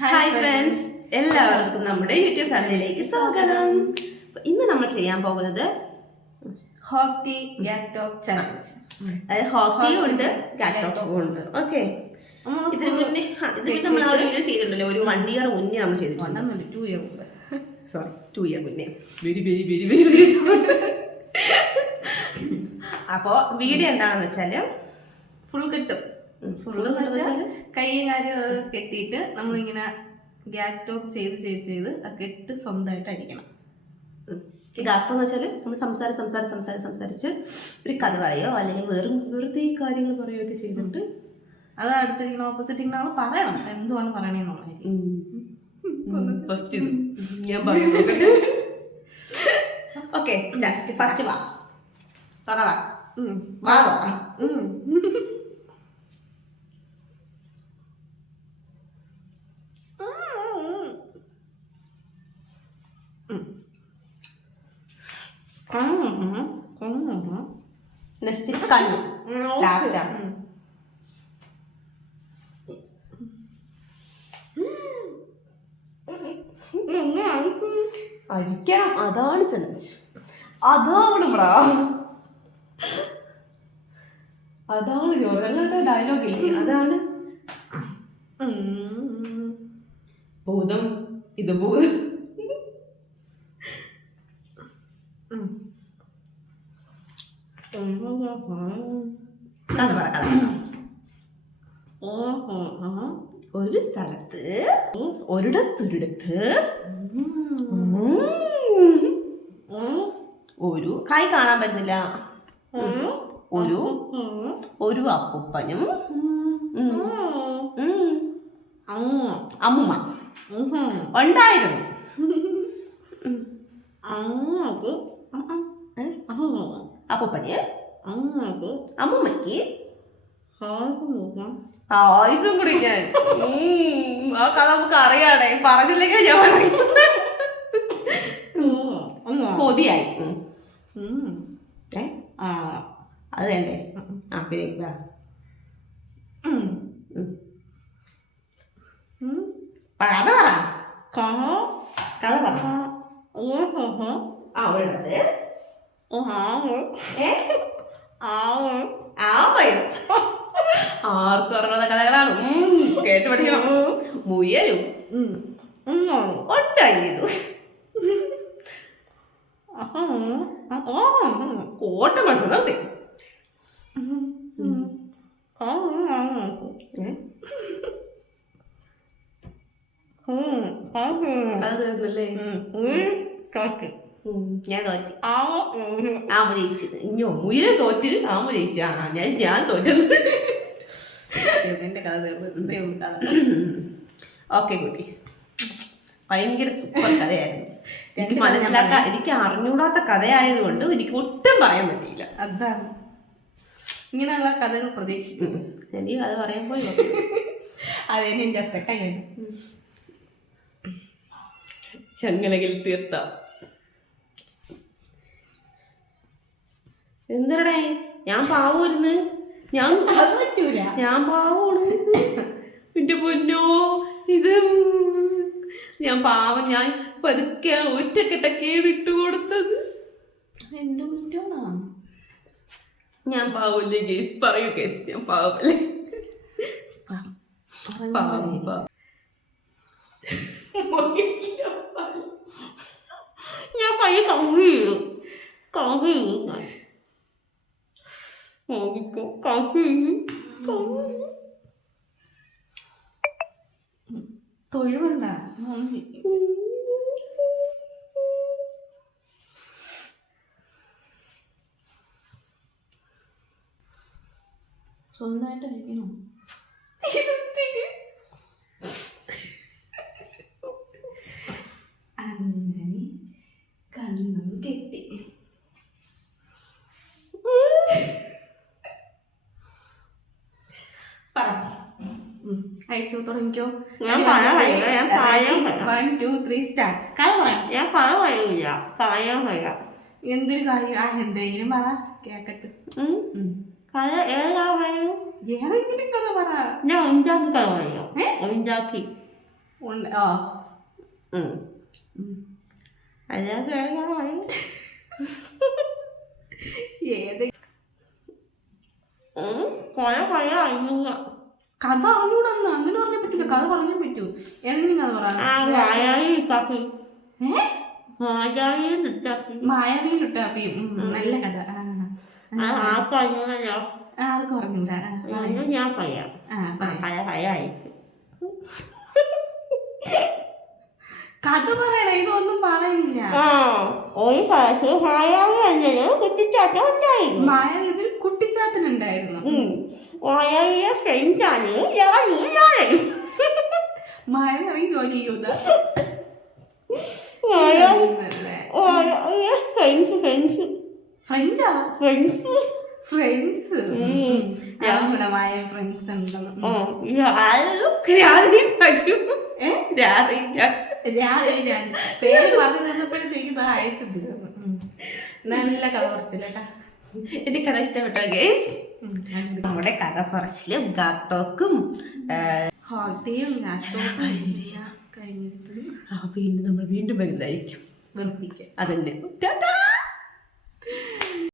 Hi friends, എല്ലാവർക്കും നമ്മുടെ YouTube ഫാമിലിയിലേക്ക് സ്വാഗതം. ഇന്ന് നമ്മൾ ചെയ്യാൻ പോകുന്നത് ഹോക്കി ഗാറ്റോക്ക് ചലഞ്ച്. അതായത് ഹോക്കിയും ഉണ്ട് ഗാറ്റോക്കും ഉണ്ട്. ഓക്കെ, ഇതിന് മുന്നേ നമ്മൾ ആ ഒരു വീഡിയോ ചെയ്തിട്ടുണ്ടല്ലോ, ഒരു 1 year മുന്നേ നമ്മൾ ചെയ്തിട്ടുണ്ട്. 2 year മുമ്പ്, സോറി 2 year മുന്നേ. വെരി അപ്പോൾ വീഡിയോ എന്താണെന്ന് വെച്ചാൽ ഫുൾ കിട്ടും. കൈയും കാര്യം കെട്ടിയിട്ട് നമ്മളിങ്ങനെ ഗാറ്റോക്ക് ചെയ്ത് ആ കെട്ട് സ്വന്തമായിട്ട് അടിക്കണം. ഗാറ്റോ എന്ന് വെച്ചാൽ നമ്മൾ സംസാരിച്ച് ഒരു കഥ പറയോ അല്ലെങ്കിൽ വെറുതെ കാര്യങ്ങൾ പറയുകയോ ഒക്കെ ചെയ്തിട്ട് അത് അടുത്തിരിക്കണം ഓപ്പോസിറ്റ് ഇരിക്കുന്ന ആൾ പറയണം എന്തുവാണ് പറയണേന്നുള്ളതായിരിക്കും. ഫസ്റ്റ് ഞാൻ പറയുന്നത് ഓക്കെ, ഫസ്റ്റ് വാ തുറവാ വാതോ. നെക്സ്റ്റ് കണ്ണു ലാസ്റ്റാണ്. അരിക്കണം, അതാണ് ചലഞ്ച്. അതാണ് ഞങ്ങളുടെ ഡയലോഗ് ഇല്ലേ, അതാണ് ഭൂതം ഇത് ഭൂതം. ഒരു സ്ഥലത്ത് ഒരിടത്തൊരിടത്ത് ഒരു കൈ കാണാൻ പറ്റുന്നില്ല ഒരു അപ്പൂപ്പനും അമ്മുമ്മ ഉണ്ടായിരുന്നു. അപ്പൂപ്പന് അമ്മുമ്മക്ക് ആയുസും കുടിക്കാൻ. ആ കഥ നമുക്ക് അറിയാടേ, പറഞ്ഞില്ലെങ്കിൽ ഞാൻ പറയും. കൊതിയായി. അത് വേണ്ടേ? ആ പിന്നെ കഥ പറ. അവിടത്ത് ആർക്കും അറിയാത്ത കഥകളാണ്. കേട്ട് പഠിക്കണം. മുയലും ഉണ്ടായിരുന്നു. ഓട്ട മത്സരം നടത്തി. ഞാൻ തോറ്റ്. ആമ ജയിച്ചു. ഇഞ്ഞോ മുയലും തോറ്റ്, ആമ ജയിച്ചു. ഞാൻ തോറ്റത്. ഓക്കെ കുട്ടീസ്, ഭയങ്കര സൂപ്പർ കഥയായിരുന്നു. എനിക്ക് മനസ്സിലാക്കാൻ, എനിക്ക് അറിഞ്ഞൂടാത്ത കഥയായതുകൊണ്ട് എനിക്ക് ഒട്ടും പറയാൻ പറ്റിയില്ല. അതാണ് ഇങ്ങനെയുള്ള കഥകൾ പ്രതീക്ഷിക്കും. എനിക്ക് കഥ പറയുമ്പോൾ അതെന്നെ എൻ്റെ അവസ്ഥ. ചങ്ങലകിൽ തീർത്ത എന്തടേ, ഞാൻ പാവൂരുന്ന്. അത് പറ്റൂല, ഞാൻ പാവാണ്. എന്റെ പൊന്നോ, ഇത് ഞാൻ പാവം. ഞാൻ പതുക്കെ ഒറ്റക്കെട്ടൊക്കെ വിട്ടുകൊടുത്തത്. എന്റെ കുറ്റമാണോ? ഞാൻ പാവല്ലേ കേസ്? പറയൂ കേസ്, ഞാൻ പാവല്ലേ? ഞാൻ പയ്യെ കവിയും തൊഴിലുണ്ട. സ്വന്തമായിട്ട് കഴിക്കണോ? അങ്ങനെ കണ്ണും കെട്ടി അയച്ചു തുടങ്ങിക്കോ. 1 2 3 സ്റ്റാർട്ട്. കഥ പറയാം. ഞാൻ കഥ പറയൂല, പറയാൻ പറയാം. എന്തൊരു കാര്യം എന്തെങ്കിലും പറ കേക്കട്ടെ. കഥ ഏതെങ്കിലും കഥ പറ. ഞാൻ ഉണ്ടാക്കി കഥ പറയാം. ഉണ്ടാക്കി ആ അല്ലാതെ ഏത് കഥ അറിഞ്ഞൂടന്ന് അങ്ങനെ പറഞ്ഞാൽ പറ്റൂല. കഥ പറഞ്ഞേ പറ്റൂ. ഏതെങ്കിലും കഥ പറയാം. മായാവിയും ലുട്ടാപ്പിയും നല്ല കഥ. ആർക്കും പറഞ്ഞില്ല. ഞാൻ പറയാം. കഥ പറയണേ, ഇതൊന്നും പറയണില്ല. മായാവി ഇതിൽ കുട്ടിച്ചാത്തനുണ്ടായിരുന്നു. മായാവി ജോലി ചെയ്യൂല. ഫ്രഞ്ചാ ഫ്രണ്ട്സ് ഞങ്ങളുടെ മായ ഫ്രണ്ട്സ് ഉണ്ടെന്ന്. പേര് പറഞ്ഞു തന്നപ്പോഴത്തേക്ക് അയച്ചു തീർന്നു. നല്ല കഥ പറച്ചില്ലേട്ടാ. എന്റെ കഥ ഇഷ്ടപ്പെട്ടോ ഗൈസ്? നമ്മുടെ കഥ പറച്ചിലും ഗാട്ടോക്കും കഴിഞ്ഞിട്ട് പിന്നെ നമ്മൾ വീണ്ടും വരുന്നതായിരിക്കും. വെറുപ്പിക്കാൻ അതിന്റെ